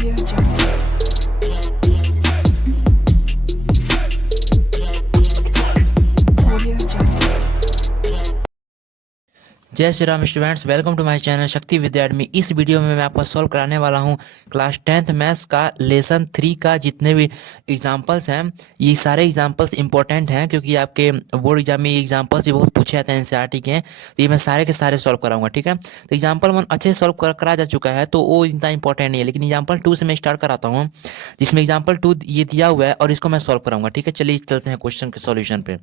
Audio Jungle. Audio Jungle. जय Shri Ram students, welcome to my channel Shakti Vidya academy. इस video में मैं आपको सॉल्व कराने वाला हूं क्लास 10th मैथ्स का लेसन 3 का जितने भी एग्जांपल्स हैं। ये सारे एग्जांपल्स इंपॉर्टेंट हैं क्योंकि आपके बोर्ड एग्जाम में ये एग्जांपल्स भी बहुत पूछे जाते हैं एनसीईआरटी के। तो ये मैं सारे के सारे सॉल्व कराऊंगा, ठीक है। तो एग्जाम्पल 1 अच्छे से सॉल्व करा जा चुका है तो वो इतना इंपॉर्टेंट नहीं है, लेकिन एग्जाम्पल 2 से मैं स्टार्ट कराता हूँ जिसमें एग्जाम्पल 2 ये दिया हुआ है और इसको मैं सॉल्व कराऊंगा, ठीक है। चलिए चलते हैं क्वेश्चन के सॉल्यूशन पे।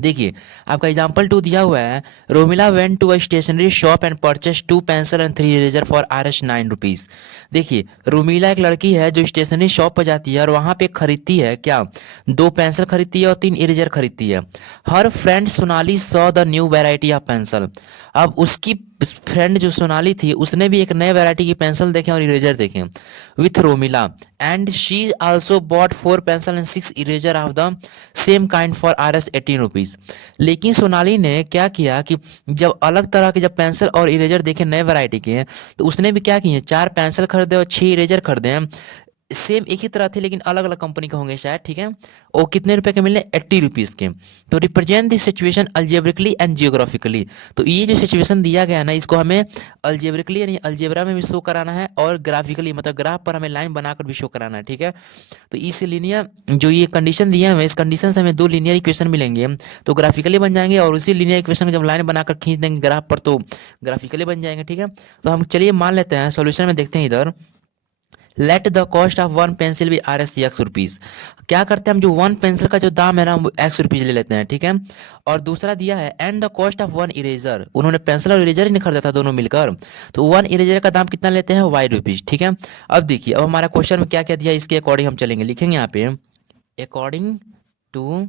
देखिए आपका एग्जाम्पल 2 दिया हुआ है। Romila went to a stationery shop and purchase 2 pencil and 3 eraser for ₹9। देखिए रोमिला एक लड़की है जो स्टेशनरी शॉप पर जाती है और वहाँ पे खरीदती है क्या, 2 पेंसिल खरीदती है और 3 इरेजर खरीदती है। हर friend Sonali saw the new variety of pencil. अब उसकी फ्रेंड जो सोनाली थी उसने भी एक नए वैरायटी की पेंसिल देखे और इरेजर देखे with Romila, and she also bought 4 pencil and 6 eraser of the same kind for ₹18। लेकिन सोनाली ने क्या किया कि जब अलग तरह के जब पेंसिल और इरेजर देखे नए वैरायटी के, तो उसने भी क्या किए, 4 पेंसिल खरीदे और 6 इरेजर खरीदे। सेम एक ही तरह थे लेकिन अलग अलग कंपनी के होंगे शायद, ठीक है। और कितने रुपए के मिले, ₹80 के। तो represent this situation algebraically and geographically. तो ये जो सिचुएशन दिया गया ना, इसको हमें अल्जेब्रिकली यानी अलजेब्रा में भी शो कराना है और ग्राफिकली मतलब ग्राफ पर हमें लाइन बनाकर भी शो कराना है, ठीक है। तो इस लीनियर जो ये कंडीशन दिया है, इस कंडीशन से हमें 2 लीनियर इक्वेशन मिलेंगे तो ग्राफिकली बन जाएंगे, और उसी लीनियर इक्वेशन को जब लाइन बनाकर खींच देंगे ग्राफ पर तो ग्राफिकली बन जाएंगे, ठीक है। तो हम चलिए मान लेते हैं सॉल्यूशन में, देखते हैं इधर। Let the cost of 1 pencil भी ₹X। क्या करते हैं हम, जो 1 पेंसिल का जो दाम है ना वो ₹X ले लेते हैं, ठीक है। और दूसरा दिया है and the cost of 1 eraser. उन्होंने पेंसिल और इरेजर ही नहीं खरीदा था दोनों मिलकर, तो 1 इरेजर का दाम कितना लेते हैं, ₹Y, ठीक है। अब देखिए अब हमारा क्वेश्चन में क्या क्या दिया, इसके अकॉर्डिंग हम चलेंगे, लिखेंगे यहाँ पे अकॉर्डिंग टू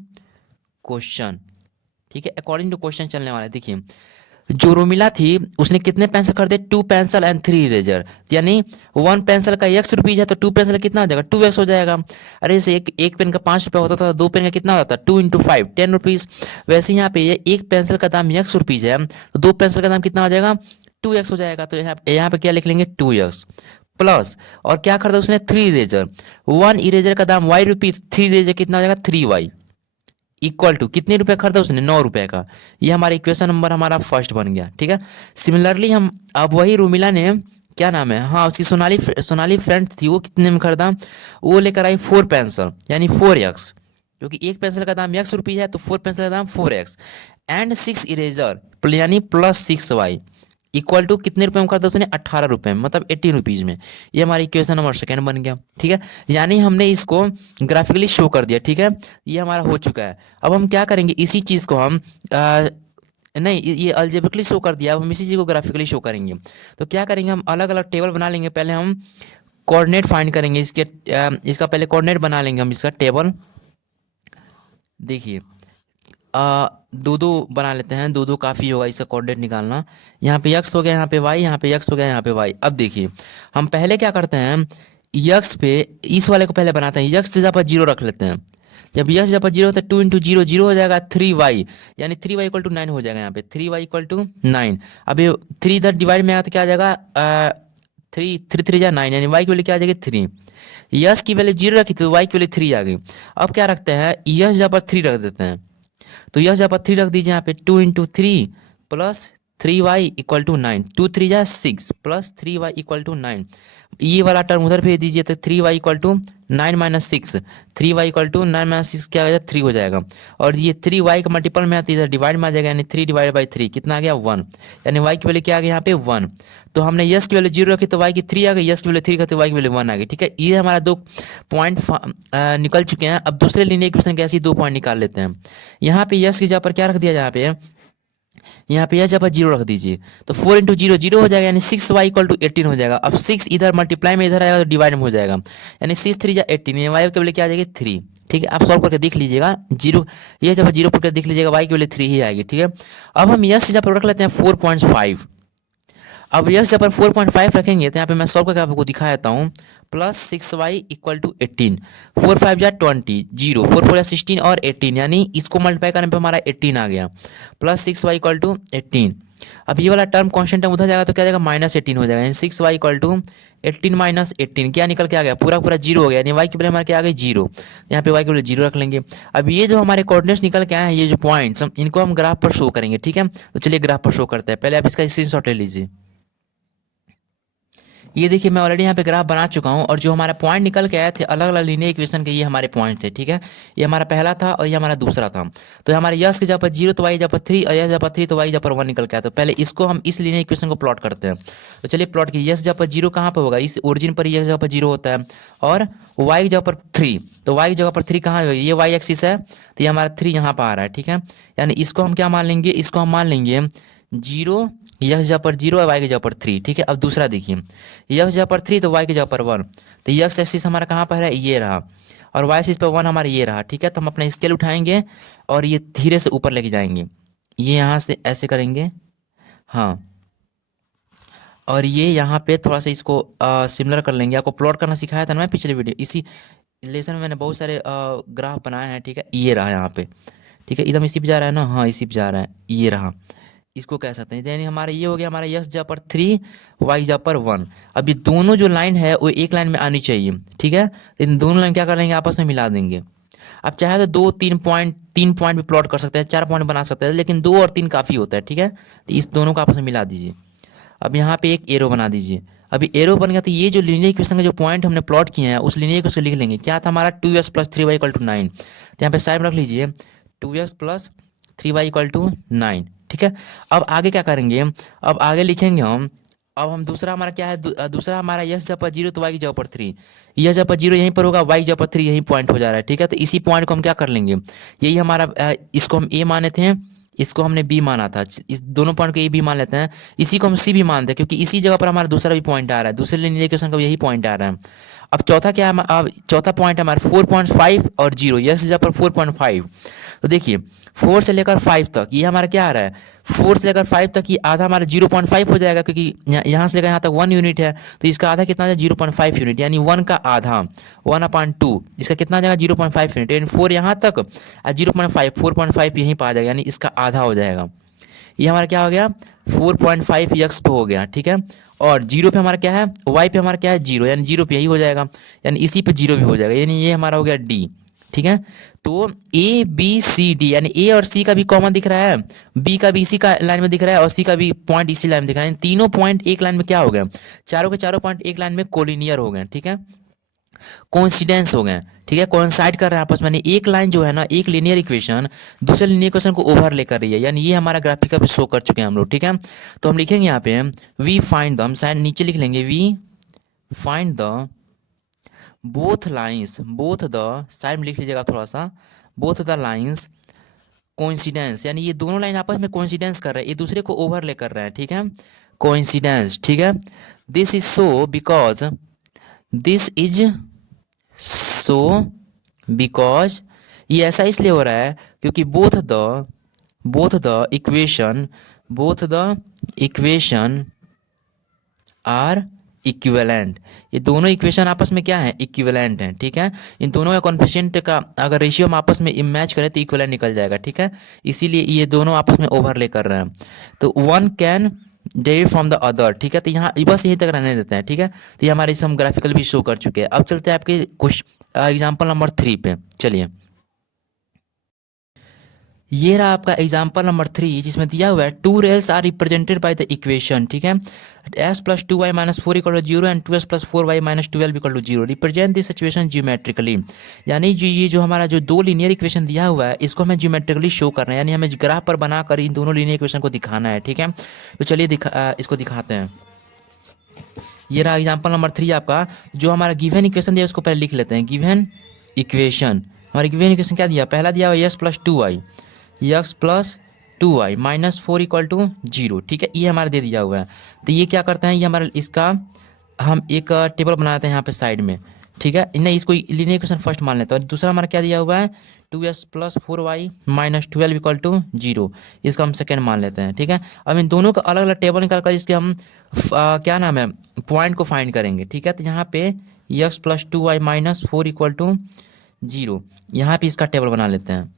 क्वेश्चन, ठीक है। अकॉर्डिंग टू क्वेश्चन चलने वाला है। देखिए जो रोमिला थी उसने कितने पेंसिल खरीदे, 2 पेंसिल एंड 3 इरेजर, यानी 1 पेंसिल का ₹X है तो 2 पेंसिल का कितना हो जाएगा, 2X हो जाएगा। अरे जैसे एक पेन का ₹5 होता था, 2 पेन का कितना होता था, 2 इंटू 5 ₹10। वैसे यहाँ पे ये एक पेंसिल का दाम ₹X है तो 2 पेंसिल का दाम कितना हो जाएगा, 2X हो जाएगा। तो यहाँ पे क्या लिख लेंगे, 2X प्लस, और क्या खरीदा उसने, 3 इरेजर। 1 इरेजर का दाम Y, 3 इरेजर कितना हो जाएगा, 3Y, इक्वल टू कितने रुपए खरीदा उसने, ₹9 का। ये हमारा इक्वेशन नंबर हमारा फर्स्ट बन गया, ठीक है। सिमिलरली हम अब वही रूमिला ने, क्या नाम है, हाँ उसकी सोनाली सोनाली फ्रेंड थी, वो कितने में खरीदा, वो लेकर आई 4 पेंसिल यानी 4X, क्योंकि एक पेंसिल का दाम ₹X है तो 4 पेंसिल का दाम 4X, एंड 6 इरेजर यानी प्लस 6Y, इक्वल टू कितने रुपए में खरीदा उसने, ₹18 में, मतलब ₹18 में। ये हमारी इक्वेशन नंबर सेकेंड बन गया, ठीक है। यानी हमने इसको ग्राफिकली शो कर दिया, ठीक है। ये हमारा हो चुका है। अब हम क्या करेंगे, इसी चीज को हम नहीं ये अलजेब्रिकली शो कर दिया, अब हम इसी चीज को ग्राफिकली शो करेंगे। तो क्या करेंगे, हम अलग अलग टेबल बना लेंगे। पहले हम कोऑर्डिनेट फाइंड करेंगे इसके, इसका पहले कोऑर्डिनेट बना लेंगे हम इसका टेबल। देखिए दो दो बना लेते हैं, दो दो काफ़ी होगा इसका कोऑर्डिनेट निकालना। यहाँ पे x हो गया, यहाँ पे y, यहाँ पे x हो गया, यहाँ पे y। अब देखिए हम पहले क्या करते हैं, x पे इस वाले को पहले बनाते हैं, x की जगह पर 0 रख लेते हैं। जब x जगह पर 0 होता है 2 इंटू 0 0 हो जाएगा, 3y यानी 3y इक्वल टू 9 हो जाएगा। यहाँ पे 3y इक्वल टू 9। अब ये 3 इधर डिवाइड में आया तो क्या आ जाएगा, 3 3 3 जा 9, यानी y की वैल्यू क्या आ जाएगी, 3। यस की वैल्यू 0 रखी तो y की वैल्यू 3 आ गई। अब क्या रखते हैं, यस जगह पर 3 रख देते हैं, तो यह जब 3 रख दीजिए यहाँ पे, 2 into 3 plus 3y equal to 9, 2 3 जा 6 प्लस 3y इक्वल टू 9। ये वाला टर्म उधर भेज दीजिए तो 3y equal to 9 minus 6, 3y equal to 9 minus 6 क्या हो जाएगा, 3 हो जाएगा। और ये 3y का मल्टीपल में आता है, इधर डिवाइड में आ जाएगा, यानी 3 डिवाइड बाई 3 कितना आ गया, 1, यानी y की वैल्यू क्या आ गया यहाँ पे, 1। तो हमने यस की वैल्यू 0 रखी तो y की 3 आ गई, यस की वैल्यू 3 रखी तो y की वैल्यू 1 आ गई, ठीक है। ये हमारा 2 पॉइंट निकल चुके हैं। अब दूसरे लीनियर इक्वेशन के ऐसे 2 पॉइंट निकाल लेते हैं। यहाँ पे यस की जगह पर क्या रख दिया, यहाँ पे यह जगह 0 रख दीजिए, तो 4 इंटू 0 0 हो जाएगा, यानी 6y इक्वल टू 18 हो जाएगा। अब 6 इधर मल्टीप्लाई में इधर आएगा तो डिवाइड में हो जाएगा, यानी 6 3 जा 18, यानी y की वैल्यू क्या आ जाएगी, 3, ठीक है। आप सॉल्व करके देख लीजिएगा, 0 ये जब 0 पुट कर देख लीजिएगा, y की वैल्यू 3 ही आएगी, ठीक है। अब हम यस जगह पर रख लेते हैं 4.5। अब यस जब पर 4.5 रखेंगे तो यहाँ पे मैं सॉल्व करके आपको दिखा देता हूँ। +6y इक्वल टू 18, 4 5 जा 20, 0 4 4 जा 16 और 18, यानी इसको मल्टीप्लाई करने पे हमारा 18 आ गया। +6y equal to 18। अब ये वाला टर्म कॉन्स्टेंट टर्म उधर जाएगा तो क्या जाएगा, -18 हो जाएगा, यानी 6y इक्वल टू 18 - 18 क्या निकल के आ गया, पूरा पूरा जीरो हो गया, यानी y की वैल्यू हमारे क्या आ गई, जीरो। यहाँ पे y की वैल्यू जीरो रख लेंगे। अब ये जो हमारे कोऑर्डिनेट्स निकल के आए हैं, ये जो पॉइंट्स, इनको हम ग्राफ पर शो करेंगे, ठीक है। तो चलिए ग्राफ पर शो करते हैं। पहले आप इसका स्क्रीनशॉट ले लीजिए। ये देखिए मैं ऑलरेडी यहाँ पे ग्राफ बना चुका हूँ, और जो हमारा पॉइंट निकल के आए थे अलग अलग लीनियर इक्वेशन के, ये हमारे पॉइंट थे, ठीक है। ये हमारा पहला था और ये हमारा दूसरा था। तो हमारे यस की जगह पर 0 तो वाई जगह पर 3, और यस जगह पर 3 तो वाई जगह पर 1 निकल के आया। तो पहले इसको हम इस लीनियर इक्वेशन को प्लॉट करते हैं। तो चलिए प्लॉट कीजिए। यस जगह पर 0 कहाँ पर होगा, इस ओरिजिन पर यस जगह पर 0 होता है, और वाई की जगह पर 3, तो वाई की जगह पर 3 कहाँ है, ये वाई एक्सिस है, तो ये हमारा 3 यहाँ पर आ रहा है, ठीक है। यानी इसको हम क्या मान लेंगे, इसको हम मान लेंगे 0, यस जगह पर 0 और वाई की जगह पर 3, ठीक है। अब दूसरा देखिए, यस जगह पर 3 तो वाई की जगह पर 1, तो यस एक्सिस हमारा कहाँ पर है, ये रहा, और वाई एक्सिस पर 1 हमारा ये रहा, ठीक है। तो हम अपना स्केल उठाएंगे और ये धीरे से ऊपर लेके जाएंगे, ये यहाँ से ऐसे करेंगे, हाँ, और ये यहाँ पे थोड़ा सा इसको सिमिलर कर लेंगे। आपको प्लॉट करना सिखाया था ना मैं पिछले वीडियो, इसी लेसन में मैंने बहुत सारे ग्राफ बनाए हैं, ठीक है। ये रहा यहाँ पे, ठीक है, एकदम इसी पे जा रहा है ना, हाँ इसी पे जा रहा है, ये रहा, इसको कह सकते हैं। यानी हमारा ये हो गया, हमारा यस जा पर 3, वाई जा पर 1। अब ये दोनों जो लाइन है वो एक लाइन में आनी चाहिए, ठीक है। इन दोनों लाइन क्या कर लेंगे, आपस में मिला देंगे। अब चाहे तो 3 पॉइंट भी प्लॉट कर सकते हैं, 4 पॉइंट बना सकते हैं, लेकिन 2 और 3 काफ़ी होता है, ठीक है। तो इस दोनों को आपस में मिला दीजिए। अब यहाँ पे एक एरो बना दीजिए। अभी एरो बन गया तो ये जो लीनियर इक्वेशन का जो पॉइंट हमने प्लॉट किए हैं उस लीनियर इक्वेशन लिख लेंगे। क्या था हमारा, 2s + 3y = 9। तो यहाँ पे साइड में रख लीजिए 2s + 3y = 9, ठीक है। अब आगे क्या करेंगे, अब आगे लिखेंगे हम, अब हम दूसरा हमारा क्या है, दूसरा हमारा यस जगह पर 0 तो वाई की जगह पर 3, यस जगह पर 0 यहीं पर होगा, वाई की जगह पर 3 यहीं पॉइंट हो जा रहा है, ठीक है। तो इसी पॉइंट को हम क्या कर लेंगे, यही हमारा इसको हम ए माने थे, इसको हमने बी माना था, इस दोनों पॉइंट को ए बी मान लेते हैं, इसी को हम सी भी मानते हैं, क्योंकि इसी जगह पर हमारा दूसरा भी पॉइंट आ रहा है, दूसरे लीनियर इक्वेशन का यही पॉइंट आ रहा है। अब चौथा क्या है, अब चौथा पॉइंट है हमारा 4.5 और 0, यस जगह पर 4.5। तो देखिए 4 से लेकर 5 तक ये हमारा क्या आ रहा है, 4 से लेकर 5 तक ये आधा हमारा 0.5 हो जाएगा, क्योंकि यहाँ से लेकर यहाँ तक 1 यूनिट है, तो इसका आधा कितना है, 0.5 यूनिट, यानी 1 का आधा 1/2, इसका कितना आ जाएगा, 0.5 यूनिट, यानी 4 यहाँ तक और 0.5 4.5 यहीं पर आ जाएगा, यानी इसका आधा हो जाएगा। ये हमारा क्या हो गया, 4.5 यक्स पे हो गया, ठीक है। और 0 पे हमारा क्या है, वाई पे हमारा क्या है, 0, यानी 0 पे यही हो जाएगा, यानी इसी पे 0 भी हो जाएगा, यानी ये हमारा हो गया डी, ठीक है। तो ए बी सी डी, यानी ए और सी का भी कॉमन दिख रहा है, बी का भी इसी का लाइन में दिख रहा है, और सी का भी पॉइंट इसी लाइन में दिख रहा है, तीनों पॉइंट एक लाइन में क्या हो गए, चारों के चारों पॉइंट एक लाइन में कोलिनियर हो गए, ठीक है, कोइंसिडेंस हो गए, ठीक है, कोइंसाइड कर रहे हैं आपस में। एक लाइन जो है ना, एक लीनियर इक्वेशन दूसरे लीनियर इक्वेशन को ओवर ले कर रही है, यानी ये हमारा ग्राफिकल पे शो कर चुके हैं हम लोग, ठीक है। तो हम लिखेंगे यहाँ पे वी फाइंड द, हम शायद नीचे लिख लेंगे we find the both lines, both the, side में लिख लीजिएगा थोड़ा सा, बोथ द लाइन्स कोइंसिडेंस, यानी ये दोनों लाइन आपस में कोइंसिडेंस कर रहे हैं, एक दूसरे को ओवर ले कर रहे हैं, ठीक है, कोइंसिडेंस, ठीक है। This is so because, this is so because, ये ऐसा इसलिए हो रहा है क्योंकि both the equation are equivalent, ये दोनों इक्वेशन आपस में क्या है, इक्विवेलेंट हैं, ठीक है। इन दोनों का कॉन्फिशिएंट का अगर रेशियो हम आपस में मैच करें तो इक्विवेलेंट निकल जाएगा, ठीक है। इसीलिए ये दोनों आपस में ओवरले कर रहे हैं, तो one can derive from the other, ठीक है। तो यहाँ बस यहीं तक रहने देते हैं, ठीक है। तो ये हमारे इसे हम ग्राफिकल भी शो कर चुके हैं। अब चलते हैं आपके कुछ एग्जाम्पल नंबर 3 पे, चलिए। ये रहा आपका एग्जाम्पल नंबर 3, जिसमें दिया हुआ है 2 rails are represented by the equation, ठीक है, s + 2y - 4 = 0 and 2s + 4y - 12 = 0, represent this situation geometrically, यानी ये जो हमारा जो दो लीनियर इक्वेशन दिया हुआ है इसको हमें ज्योमेट्रिकली शो करना है, यानी हमें ग्राफ पर बनाकर इन दोनों लीनियर इक्वेशन को दिखाना है, ठीक है। तो चलिए इसको दिखाते हैं। ये रहा एग्जाम्पल नंबर 3 आपका, जो हमारा गिवन इक्वेशन दिया उसको पहले लिख लेते हैं। गिवन इक्वेशन, हमारी गिवन इक्वेशन क्या दिया, पहला दिया हुआ यस + 2y, यक्स + 2y - 4 = 0, ठीक है, ये हमारा दे दिया हुआ है। तो ये क्या करते हैं, ये हमारा इसका हम एक टेबल बनाते हैं यहाँ पे साइड में, ठीक है, नहीं इसको लीनियर इक्वेशन फर्स्ट मान लेते हैं। और दूसरा हमारा क्या दिया हुआ है, 2x plus 4y minus 12 equal to 0, इसका हम सेकेंड मान लेते हैं। ठीक है, अब इन दोनों का अलग अलग टेबल निकाल कर इसके हम क्या नाम है, पॉइंट को फाइंड करेंगे। ठीक है, तो यहाँ पे x plus 2y minus 4 equal to 0, यहाँ पे इसका टेबल बना लेते हैं।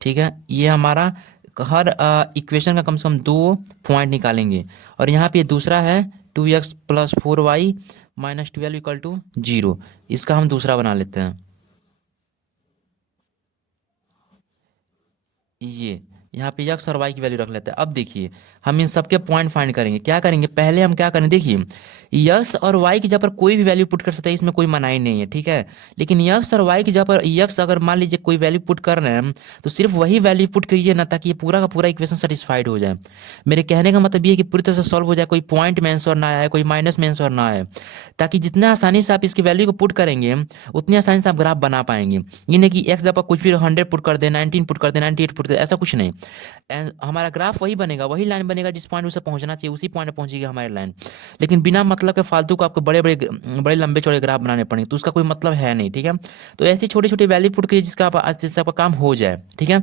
ठीक है, ये हमारा हर इक्वेशन का कम से कम 2 पॉइंट निकालेंगे। और यहाँ पे दूसरा है 2x plus 4y minus 12 equal to 0, इसका हम दूसरा बना लेते हैं। ये यहाँ पे यक्स और वाई की वैल्यू रख लेते हैं। अब देखिए हम इन सबके पॉइंट फाइंड करेंगे। क्या करेंगे, पहले हम क्या करें, देखिए यक्स और वाई की जगह पर कोई भी वैल्यू पुट कर सकते हैं, इसमें कोई मनाही नहीं है। ठीक है, लेकिन यक्स और वाई की जगह पर यक्स अगर मान लीजिए कोई वैल्यू पुट कर रहे हैं तो सिर्फ वही वैल्यू पुट करिए ना, ताकि ये पूरा का पूरा इक्वेशन सेटिस्फाइड हो जाए। मेरे कहने का मतलब ये है कि पूरी तरह से सॉल्व हो जाए, कोई पॉइंट में आंसर ना आए, कोई माइनस में आंसर ना आए, ताकि जितना आसानी से आप इसकी वैल्यू को पुट करेंगे उतनी आसानी से आप ग्राफ बना पाएंगे। ये नहीं कि एक्स जगह पर कुछ भी 100 पुट कर दे, 19 पुट कर दे, 98 पुट कर दे, ऐसा कुछ नहीं। हमारा ग्राफ वही बनेगा, वही लाइन बनेगा जिस पॉइंट उसे पहुंचना चाहिए, उसी पॉइंट पे पहुंचेगी हमारी लाइन। लेकिन बिना मतलब के फालतू को आपको बड़े बड़े बड़े लंबे चौड़े ग्राफ बनाने पड़ेंगे, तो उसका कोई मतलब है नहीं। ठीक है, तो ऐसी छोटी छोटी वैल्यू पुट कीजिए जिससे आपका काम हो जाए। ठीक है,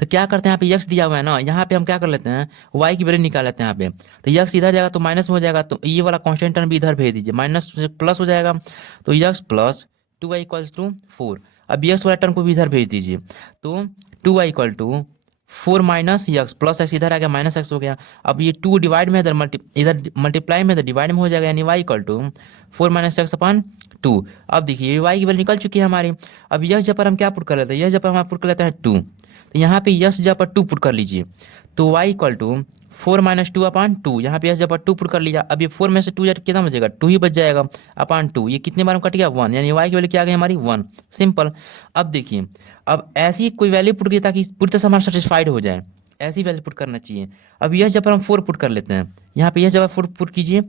तो क्या करते हैं, यहाँ पे यक्स दिया हुआ है ना, यहाँ पे हम क्या कर लेते हैं, वाई की वैल्यू निकाल लेते हैं। यहाँ पे तो यक्स इधर जाएगा तो माइनस में हो जाएगा, तो ये वाला कांस्टेंट टर्म भी इधर भेज दीजिए, माइनस से प्लस हो जाएगा, तो x plus 2y equals to 4। अब यक्स वाला टर्म को भी इधर भेज दीजिए, तो 2y equal to 4 minus x plus x, इधर आ गया माइनस एक्स हो गया। अब ये 2 डिवाइड में इधर मल्टीप्लाई में, इधर डिवाइड में हो जाएगा, यानी y equal to 4 minus x upon 2। अब देखिए ये y की वैल्यू निकल चुकी है हमारी। अब यक्स जब पर हम क्या पुट कर लेते हैं, यक्स जब पर हम पुट कर लेते हैं 2, तो यहाँ पे यस जब पर 2 पुट कर लीजिए, तो y equal to 4 minus 2 upon 2, यहाँ पे यस जब पर 2 पुट कर लिया। अब ये 4 में से 2 जाए कितना बचेगा, 2 ही बच जाएगा अपॉन 2, ये कितने बार में कट गया 1, यानी y की वैल्यू क्या आ गई हमारी 1, सिंपल। अब देखिए अब ऐसी कोई वैल्यू पुट की ताकि पूरी तरह से हमारा सेटिस्फाइड हो जाए, ऐसी वैल्यू पुट करना चाहिए। अब यस जब पर हम 4 पुट कर लेते हैं, यहाँ पे यस जब 4 पुट कीजिए,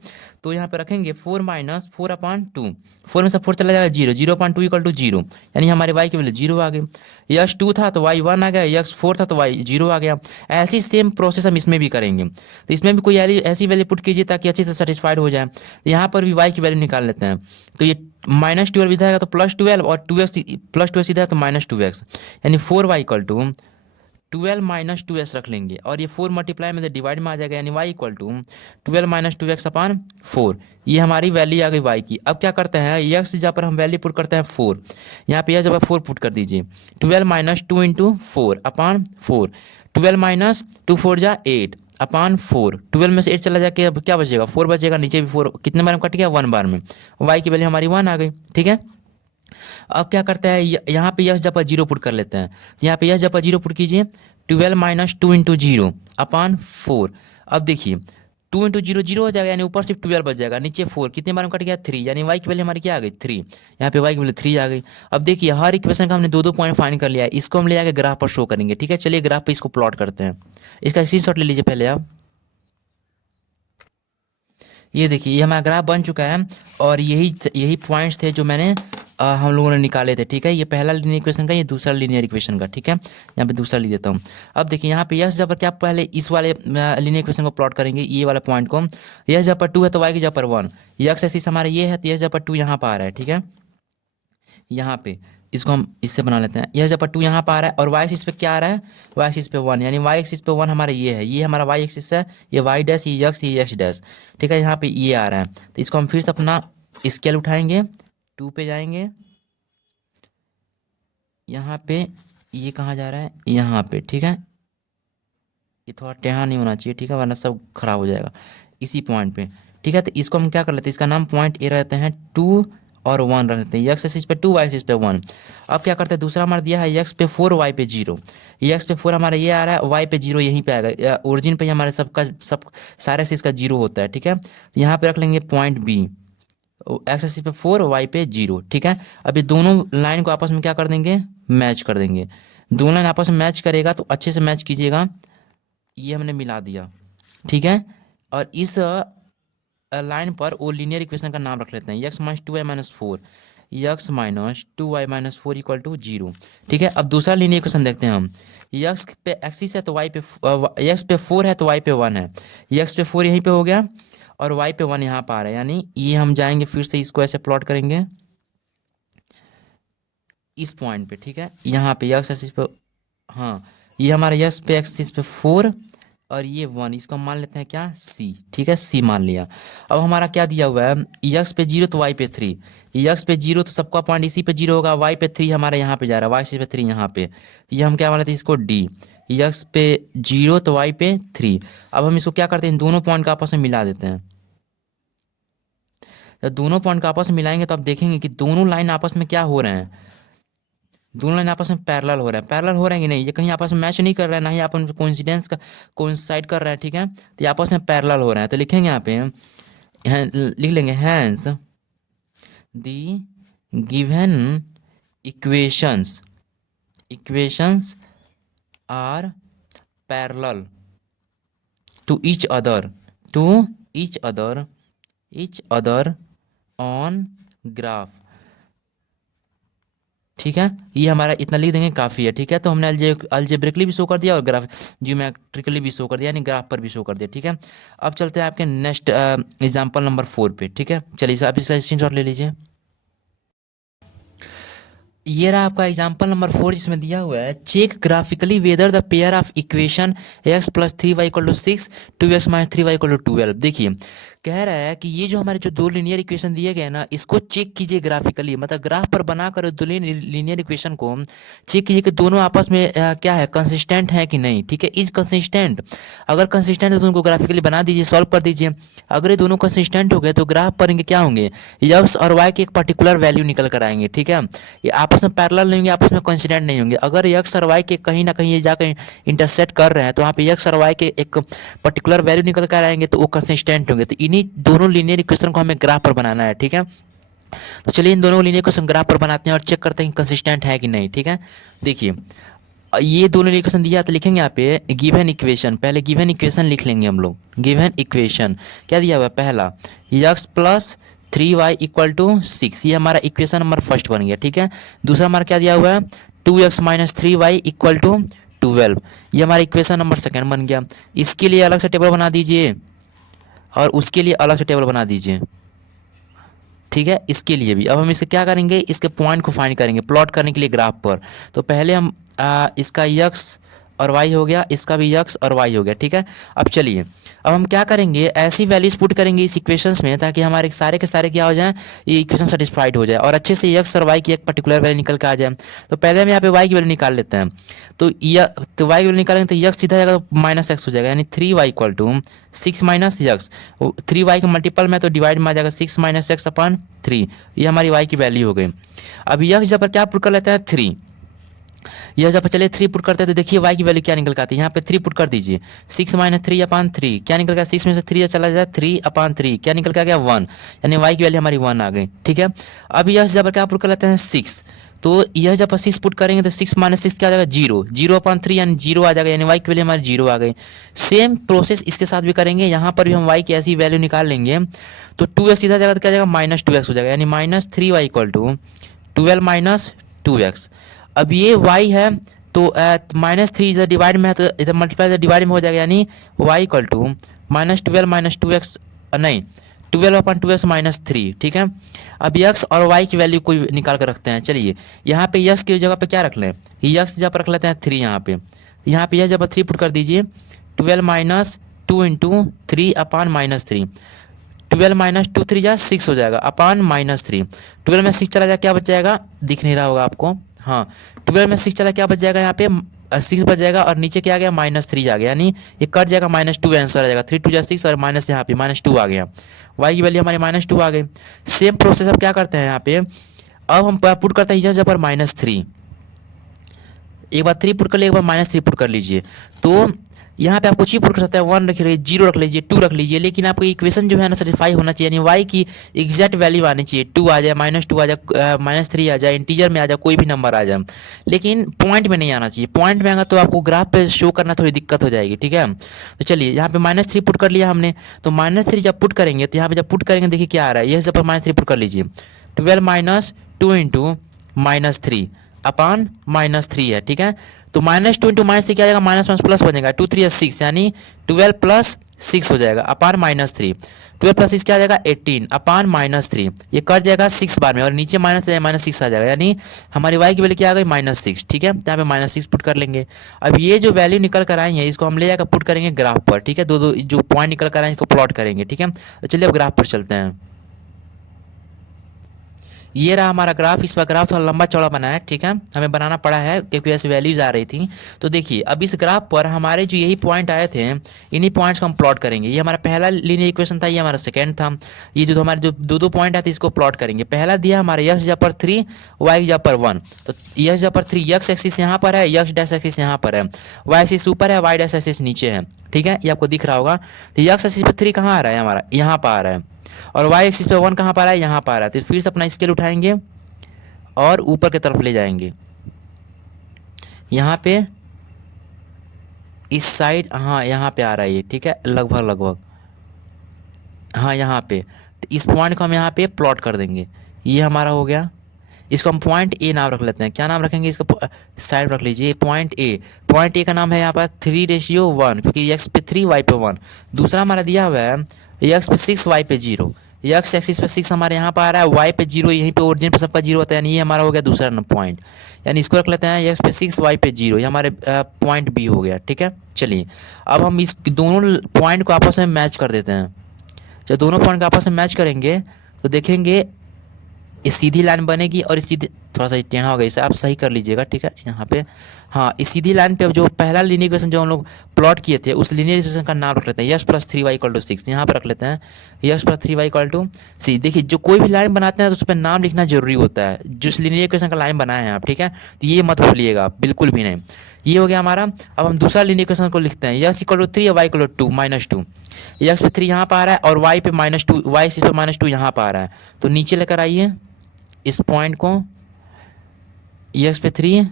तो यहाँ पे रखेंगे 4 माइनस 4 अपॉन 2, 4 में से 4 चला जाएगा 0, 0 अपॉन 2 इक्वल टू 0, यानी हमारे y की वैल्यू 0 आ गई। यस 2 था तो y 1 आ गया, यस 4 था तो y 0 आ गया। ऐसी सेम प्रोसेस हम इसमें भी करेंगे, तो इसमें भी कोई ऐसी वैल्यू पुट कीजिए ताकि अच्छे से सेटिस्फाइड हो जाए। यहाँ पर भी y की वैल्यू निकाल लेते हैं, तो ये माइनस 12 इधर आएगा तो प्लस 12, और 2x प्लस 2x इधर है तो माइनस 2x, यानी 4y equal to 12 minus 2x रख लेंगे, और ये 4 मल्टीप्लाई में डिवाइड में आ जाएगा, यानी y equal to 12 minus 2x upon 4। ये हमारी वैल्यू आ गई y की। अब क्या करते हैं, x जहाँ पर हम वैल्यू पुट करते हैं 4, यहाँ पे यह जब 4 पुट कर दीजिए, 12 माइनस 2 इंटू 4 अपॉन 4, 12 माइनस 2 4 जा 8 अपॉन 4, 12 में से 8 चला जाके अब क्या बचेगा, 4 बचेगा, नीचे भी 4 कितने बार में कट गया, 1 बार में, y की वैल्यू हमारी 1 आ गई। ठीक है, अब क्या करते हैं, यहाँ पे यस जब 0 पुट कर लेते हैं, यहाँ पे यस जब 0 पुट कीजिए, 12 माइनस 2 इंटू 0 अपॉन 4। अब देखिए 2 इंटू 0 0 हो जाएगा, यानी ऊपर सिर्फ 12 बच जाएगा, नीचे 4 कितने बार में कट गया 3, यानी y की वैल्यू हमारी क्या आ गई 3, यहाँ पे y की वैल्यू 3 आ गई। अब देखिए हर इक्वेशन का हमने 2 पॉइंट फाइंड कर लिया है, इसको हम ले जाके ग्राफ पर शो करेंगे। ठीक है, चलिए ग्राफ पे इसको प्लॉट करते हैं। इसका स्क्रीनशॉट ले लीजिए पहले आप। ये देखिए ये हमारा ग्राफ बन चुका है, और यही यही पॉइंट्स थे जो मैंने हम लोगों ने निकाले थे। ठीक है, ये पहला लीनियर इक्वेशन का, ये दूसरा लीनियर इक्वेशन का। ठीक है, यहाँ पे दूसरा लिख देता हूँ। अब देखिए यहाँ पे यस जब पर क्या, पहले इस वाले लीनियर इक्वेशन को प्लॉट करेंगे, ये वाला पॉइंट को। यस जब पर 2 है तो y की जगह पर 1, यक्स एक्सिस हमारा ये है, तो यस जब पर 2 यहाँ पर आ रहा है। ठीक है, यहाँ पे इसको हम इससे बना लेते हैं, यह जब पर 2 यहाँ पर आ रहा है, और y एक्सिस पे क्या आ रहा है, y एक्सिस पे 1, यानी y एक्सिस पे 1 हमारा ये है, ये हमारा y एक्सिस है, ये y डैश, ये x, ये x डैश। ठीक है, यहाँ पे ये आ रहा है, तो इसको हम फिर से अपना स्केल उठाएंगे, 2 पे जाएंगे, यहाँ पे ये कहाँ जा रहा है, यहाँ पे। ठीक है, ये थोड़ा टेढ़ा नहीं होना चाहिए, ठीक है, वरना सब खराब हो जाएगा, इसी पॉइंट पे। ठीक है, तो इसको हम क्या कर लेते हैं, इसका नाम पॉइंट ए रहते हैं, 2 और 1 रखते हैं, एक्स एक्सिस पे 2, वाई एक्सिस पे 1। अब क्या करते हैं, दूसरा हमारा दिया है एक्स पे 4, वाई पे 0, एक्स पे 4 हमारा ये आ रहा है, वाई पे 0 यहीं पे आएगा, ओरिजिन पे ही हमारे सबका सब सारे एक्सिस का 0 होता है। ठीक है, तो यहाँ पे रख लेंगे पॉइंट बी, एक्स एक्सिस पे 4, वाई पे 0। ठीक है, अब ये दोनों लाइन को आपस में क्या कर देंगे, मैच कर देंगे। दोनों लाइन आपस में मैच करेगा तो अच्छे से मैच कीजिएगा, ये हमने मिला दिया। ठीक है, और इस लाइन पर वो लीनियर इक्वेशन का नाम रख लेते हैं, x minus 2y minus 4, x minus 2y minus 4 equal to 0। ठीक है, अब दूसरा लीनियर इक्वेशन देखते हैं हम, एक्स पे एक्सिस है तो वाई पे, एक्स पे 4 है तो वाई पे 1 है, एक्स पे 4 यहीं पे हो गया, और y पे 1 यहाँ पर आ रहा है, यानी ये हम जाएंगे फिर से इसको ऐसे प्लॉट करेंगे इस पॉइंट पे, ठीक है, यहाँ पे x एक्सिस पे, हाँ ये हमारा यस पे एक्सिस पे 4 और ये 1, इसको हम मान लेते हैं क्या c, ठीक है, c मान लिया। अब हमारा क्या दिया हुआ है, x पे 0 तो y पे 3, x पे 0 तो सबका पॉइंट इसी पे 0 होगा, y पे 3 हमारा यहाँ पे जा रहा है, y एक्सिस पे 3 यहाँ पे, तो ये हम क्या मान लेते हैं इसको d, x पे 0 तो y पे 3। अब हम इसको क्या करते हैं, इन दोनों पॉइंट को आपस में मिला देते हैं। तो दोनों पॉइंट को आपस में मिलाएंगे तो आप देखेंगे कि दोनों लाइन आपस में क्या हो रहे हैं, दोनों लाइन आपस में पैरेलल हो रहा है, पैरेलल हो रहे हैं कि नहीं, ये कहीं आपस में मैच नहीं कर रहा है, ना ही आपस में कोइंसिडेंस का कोइंसाइड कर रहा है, ठीक है, तो ये आपस में पैरेलल हो रहा है। तो लिखेंगे यहाँ पे, लिख लेंगे hence the given equations, equations are parallel to each other, to each other, each other on graph, ठीक है, ये हमारा इतना लिख देंगे काफ़ी है, ठीक है। तो हमने अलजेब्रिकली भी शो कर दिया और ग्राफ ज्योमेट्रिकली भी शो कर दिया, यानी ग्राफ पर भी शो कर दिया, ठीक है। अब चलते हैं आपके नेक्स्ट एग्जांपल नंबर 4 पे, ठीक है, चलिए आप इसका स्क्रीनशॉट ले लीजिए। ये रहा आपका एग्जाम्पल नंबर 4 जिसमें दिया हुआ है check graphically whether the pair of equation x plus 3y equal to 6 2x minus 3y equal to 12। देखिए कह रहा है कि ये जो हमारे जो दो लीनियर इक्वेशन दिए गए ना, इसको चेक कीजिए ग्राफिकली, मतलब ग्राफ पर बनाकर दो लीनियर इक्वेशन को चेक कीजिए कि दोनों आपस में क्या है, कंसिस्टेंट है कि नहीं, ठीक है। इज कंसिस्टेंट, अगर कंसिस्टेंट है तो उनको ग्राफिकली बना दीजिए, सॉल्व कर दीजिए। अगर ये दोनों कंसिस्टेंट हो गए तो ग्राफ पर इनके क्या होंगे, x और y के एक पर्टिकुलर वैल्यू निकल कर आएंगे, ठीक है। ये आपस में पैरेलल नहीं होंगे, आपस में कोइंसिडेंट नहीं होंगे। अगर x और y के कहीं ना कहीं ये जाकर इंटरसेक्ट कर रहे हैं तो वहाँ पे x और y के एक पर्टिकुलर वैल्यू निकल कर आएंगे तो वो कंसिस्टेंट होंगे। तो इन्हीं दोनों लीनियर इक्वेशन को हमें ग्राफ पर बनाना है, ठीक है। तो चलिए इन दोनों लीनियर इक्वेशन ग्राफ पर बनाते हैं और चेक करते हैं कंसिस्टेंट है कि नहीं, ठीक है। देखिए ये दोनों इक्वेशन दिया तो लिखेंगे यहाँ पे गिवन इक्वेशन, पहले गिवन इक्वेशन लिख लेंगे हम लोग। गिवन इक्वेशन क्या दिया हुआ है, पहला x plus 3y equal to 6, ये हमारा इक्वेशन नंबर फर्स्ट बन गया, ठीक है। दूसरा हमारा क्या दिया हुआ है 2x minus 3y equal to 12, ये हमारा इक्वेशन नंबर सेकेंड बन गया। इसके लिए अलग से टेबल बना दीजिए और उसके लिए अलग से टेबल बना दीजिए, ठीक है, इसके लिए भी। अब हम इसके क्या करेंगे, इसके पॉइंट को फाइंड करेंगे प्लॉट करने के लिए ग्राफ पर। तो पहले हम इसका x और y हो गया, इसका भी x और y हो गया, ठीक है। अब चलिए अब हम क्या करेंगे, ऐसी वैल्यूज पुट करेंगे इस इक्वेशंस में ताकि हमारे सारे के सारे क्या हो जाए, ये इक्वेशन सेटिस्फाइड हो जाए और अच्छे से x और y की एक पर्टिकुलर वैल्यू निकल के आ जाए। तो पहले हम यहाँ पे y की वैल्यू निकाल लेते हैं। तो तो y की वैल्यू निकालेंगे तो x सीधा जाएगा तो माइनस एक्स हो जाएगा, यानी 3y equal to 6 minus x, 3y के मल्टीपल में तो डिवाइड में आ जाएगा 6 माइनस एक्स अपॉन 3, ये हमारी y की वैल्यू हो गई। अब x जब पर क्या पुट कर लेते हैं 3, यह जब चलिए 3 पुट करते हैं तो देखिए y की वैल्यू क्या निकल के आती है, यहाँ पे 3 पुट कर दीजिए, 6 माइनस 3 अपॉन 3 क्या निकल गया, 6 में से 3 चला जाए 3 अपॉन 3 क्या निकल के आ गया 1, यानी y की वैल्यू हमारी 1 आ गई, ठीक है। अब यह जब क्या पुट कर लेते हैं 6, तो यह जब 6 पुट करेंगे तो 6 माइनस 6 क्या आ जाएगा 0, 0 अपॉन 3 यानी 0 आ जाएगा, यानी y की वैल्यू हमारी 0 आ गई। सेम प्रोसेस इसके साथ भी करेंगे, यहाँ पर भी हम y की ऐसी वैल्यू निकाल लेंगे तो 2x सीधा जाएगा तो क्या जाएगा माइनस 2x हो जाएगा, यानी minus 3y equal to 12 minus 2x। अब ये y है तो माइनस 3 इधर डिवाइड में है तो इधर मल्टीप्लाई इधर डिवाइड में हो जाएगा, यानी y equal to minus 12 minus 2x, नहीं 12 अपॉन 2x माइनस 3, ठीक है। अब x और y की वैल्यू कोई निकाल कर रखते हैं। चलिए यहाँ पे x की जगह पे क्या रख लें, x जगह पर रख लेते हैं 3, यहाँ पे यह जगह 3 पुट कर दीजिए, 12 minus 2 into 3 upon minus 3, 12 minus 2 3 जा 6 हो जाएगा अपॉन माइनस 3, 12 में 6 चला जाए क्या बच जाएगा, दिख नहीं रहा होगा आपको, हाँ 12 में 6 चला क्या बच जाएगा, यहाँ पे 6 बच जाएगा और नीचे क्या आ गया माइनस 3 आ गया, यानी ये कट जाएगा माइनस 2 आंसर आ जाएगा, 3 2 जा 6 और माइनस यहाँ पे माइनस 2 आ गया, y की वैल्यू हमारी माइनस 2 आ गई। सेम प्रोसेस अब क्या करते हैं यहाँ पे, अब हम पुट करते हैं यहाँ पर माइनस 3, एक बार 3 पुट कर लीजिए, एक बार माइनस 3 पुट कर लीजिए, तो यहाँ पे आप कुछ ही पुट कर सकते हैं, 1 रख लीजिए, 0 रख लीजिए, 2 रख लीजिए, लेकिन आपको इक्वेशन जो है ना सेटिस्फाई होना चाहिए, यानी y की एग्जैक्ट वैल्यू आनी चाहिए, 2 आ जाए, माइनस 2 आ जाए, माइनस 3 आ जाए, इंटीजर में आ जाए, कोई भी नंबर आ जाए, लेकिन पॉइंट में नहीं आना चाहिए। पॉइंट में आएगा तो आपको ग्राफ पे शो करना थोड़ी दिक्कत हो जाएगी, ठीक है। तो चलिए यहाँ पे माइनस 3 पुट कर लिया हमने, तो माइनस 3 जब पुट करेंगे तो यहाँ पे जब पुट करेंगे देखिए क्या आ रहा है, यह सब माइनस 3 पुट कर लीजिए, 12 minus 2 into minus 3 upon minus 3 है, ठीक है। तो माइनस 2 इंटू माइनस 3 क्या आ जाएगा, माइनस 1 प्लस बनेगा, 2 3 6, यानी 12 प्लस 6 हो जाएगा अपान -3। 12 प्लस 6 क्या आ जाएगा 18 अपान -3। ये कट जाएगा 6 बार में और नीचे -6 आ जाएगा, यानी हमारी y की वैल्यू क्या आ गई -6। ठीक है, यहाँ पे -6 पुट कर लेंगे। अब ये जो वैल्यू निकल कर आई है इसको हम ले जाकर पुट करेंगे ग्राफ पर। ठीक है, दो दो जो पॉइंट निकल कर आए इसको प्लॉट करेंगे। ठीक है, तो चलिए अब ग्राफ पर चलते हैं। ये रहा हमारा ग्राफ। इस पर ग्राफ थोड़ा लंबा चौड़ा बना है। ठीक है, हमें बनाना पड़ा है क्योंकि ऐसे वैल्यूज आ रही थी। तो देखिए अब इस ग्राफ पर हमारे जो यही पॉइंट आए थे इन्हीं पॉइंट्स को हम प्लॉट करेंगे। ये हमारा पहला लीनियर इक्वेशन था, ये हमारा सेकंड था। ये जो हमारे जो दो दो पॉइंट आए थे इसको प्लॉट करेंगे। पहला दिया हमारे यक्स जहाँ पर 3 वाई जहाँ पर 1। तो यक्स जहाँ पर 3 यक्स एक्सिस यहाँ पर है, यक्स डैश एक्सिस यहाँ पर है, वाई एक्सिस ऊपर है, वाई डैश एक्सिस नीचे है। ठीक है, ये आपको दिख रहा होगा। तो यक्स एक्सिस पर 3 कहाँ आ रहा है हमारा, यहाँ पर आ रहा है, और वाई एक्सिस पे 1 कहाँ पर आ रहा है, यहाँ पर आ रहा है। तो फिर से अपना स्केल उठाएंगे और ऊपर की तरफ ले जाएंगे। यहाँ पे इस साइड, हाँ यहाँ पे आ रहा है ये। ठीक है, लगभग लगभग हाँ यहाँ पे। तो इस पॉइंट को हम यहाँ पे प्लॉट कर देंगे। ये हमारा हो गया। इसको हम पॉइंट ए नाम रख लेते हैं। क्या नाम रखेंगे इसको, साइड रख लीजिए पॉइंट ए। पॉइंट ए का नाम है यहाँ पर 3:1, क्योंकि एक्स पे 3 वाई पे 1। दूसरा हमारा दिया हुआ है एक्स पे 6 वाई पे 0। एक्स एक्सिस पे 6 हमारे यहाँ पर आ रहा है, वाई पे 0, यहीं पे ओरिजिन पे सबका 0 होता है, यानी ये हमारा हो गया दूसरा पॉइंट। यानी इसको रख लेते हैं एक्स पे 6 वाई पे 0, ये हमारे पॉइंट बी हो गया। ठीक है, चलिए अब हम इस दोनों पॉइंट को आपस में मैच कर देते हैं। जब दोनों पॉइंट को आपस में मैच करेंगे तो देखेंगे इस सीधी लाइन बनेगी और इस सीधी, थोड़ा सा टेढ़ा हो गया, इसे आप सही कर लीजिएगा। ठीक है, यहाँ पे हाँ इस सीधी लाइन पे जो पहला लीनियर इक्वेशन जो हम लोग प्लॉट किए थे उस लीनियर इक्वेशन का नाम रख लेते हैं यस प्लस 3y = 6। यहाँ पर रख लेते हैं यस प्लस 3y = 6। देखिए जो कोई भी लाइन बनाते हैं तो उस पर नाम लिखना जरूरी होता है, जिस लीनियर इक्वेशन का लाइन बनाए हैं आप। ठीक है, तो ये मत भूलिएगा बिल्कुल भी नहीं। ये हो गया हमारा। अब हम दूसरा लीनियर इक्वेशन को लिखते हैं यस = 3 और y = 2 -2। यस पे 3 यहाँ पर आ रहा है और y पे -2, y एक्सिस पे -2 यहाँ पर आ रहा है। तो नीचे लेकर आइए इस पॉइंट को, एक्स पे 3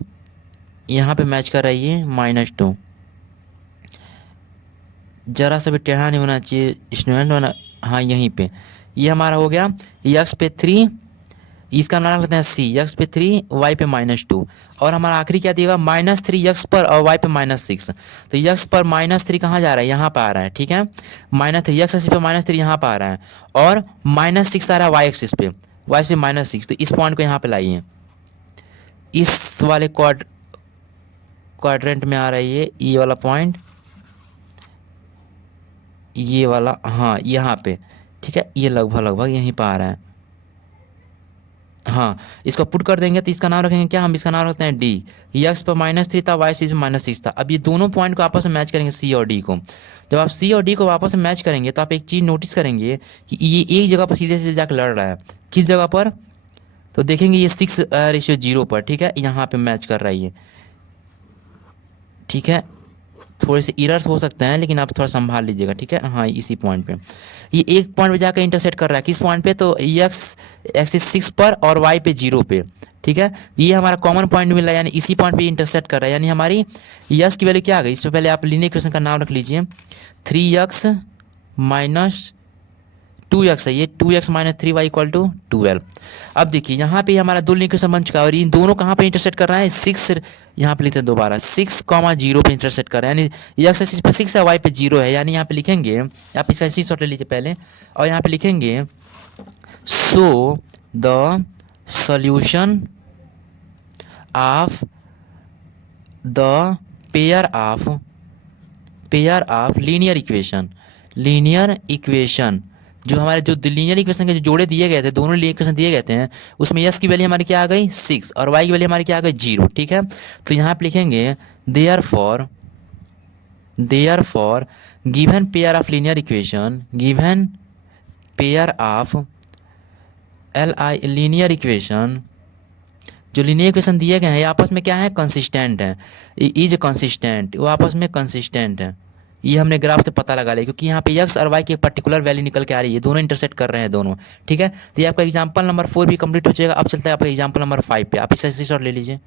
यहाँ पे मैच कर रही है -2। जरा सा भी टेढ़ा नहीं होना चाहिए स्टूडेंट होना, हाँ यहीं पे। ये हमारा हो गया एक्स पे 3, इसका नाम लेते हैं सी, एक्स पे 3 वाई पे -2। और हमारा आखिरी क्या दिया -3 एक्स पर और वाई पे -6। तो एक्स पर -3 कहाँ जा रहा है, यहाँ पर आ रहा है। ठीक है, -3 एक्स एक्सिस पे -3 यहाँ पर आ रहा है और -6 आ रहा है वाई एक्सिस पे, वाई से -6। तो इस पॉइंट को यहाँ पे लाइए, इस वाले क्वाड्रेंट में आ रहा है ये वाला पॉइंट, ये वाला हाँ यहाँ पे। ठीक है, ये लगभग लगभग यहीं पर आ रहा है। हाँ इसको पुट कर देंगे तो इसका नाम रखेंगे क्या, हम इसका नाम रखते हैं डी। एक्स पर -3 था, वाई से -6 था। अब ये दोनों पॉइंट को आपस में मैच करेंगे सी और डी को। जब आप सी और डी को आपस में मैच करेंगे तो आप एक चीज़ नोटिस करेंगे कि ये एक जगह पर सीधे सीधे जाकर लड़ रहा है। किस जगह पर, तो देखेंगे ये 6:0 पर। ठीक है, यहाँ पे मैच कर रहा है ये। ठीक है, थोड़े से इरर्स हो सकते हैं लेकिन आप थोड़ा संभाल लीजिएगा। ठीक है, हाँ इसी पॉइंट पे ये एक पॉइंट पे जाकर इंटरसेक्ट कर रहा है। किस पॉइंट पे, तो एक्स एक्सिस 6 पर और वाई पे 0 पे। ठीक है, ये हमारा कॉमन पॉइंट मिला, यानी इसी पॉइंट पे इंटरसेक्ट कर रहा है। यानी हमारी यस की वैल्यू क्या आ गई, इससे पहले आप लीनियर इक्वेशन का नाम रख लीजिए 3x - 2x है, ये 2x - 3y = 12। अब देखिए यहाँ पे हमारा दो लीनियर इक्वेशन बन चुका है और इन दोनों कहाँ पे इंटरसेक्ट कर रहा है, 6, यहाँ पे लिखते हैं दोबारा 6,0 पे इंटरसेक्ट कर रहा है। यानी x एक्सिस पे 6 है, y पे 0 है। यानी यहाँ पे लिखेंगे, आप इसका स्क्रीनशॉट ले लीजिए पहले, और यहाँ पे लिखेंगे so the solution of the pair of linear equation जो हमारे जो लीनियर इक्वेशन के जो जोड़े दिए गए थे, दोनों लीनियर इक्वेशन दिए गए थे, उसमें यस की वैल्यू हमारी क्या आ गई 6 और वाई की वैल्यू हमारी क्या आ गई 0। ठीक है, तो यहाँ पे लिखेंगे therefore given pair of linear equation, given pair of linear equation, जो लीनियर इक्वेशन दिए गए हैं ये आपस में क्या है, कंसिस्टेंट है, इज कंसिस्टेंट, वो आपस में कंसिस्टेंट है। ये हमने ग्राफ से पता लगा लिया क्योंकि यहाँ पे एक्स और वाई की एक पर्टिकुलर वैल्यू निकल के आ रही है, दोनों इंटरसेक्ट कर रहे हैं दोनों। ठीक है, तो ये आपका एग्जांपल नंबर 4 भी कंप्लीट हो जाएगा। अब चलता है आपका एग्जांपल नंबर 5 पे, आप इसका स्क्रीनशॉट ले लीजिए।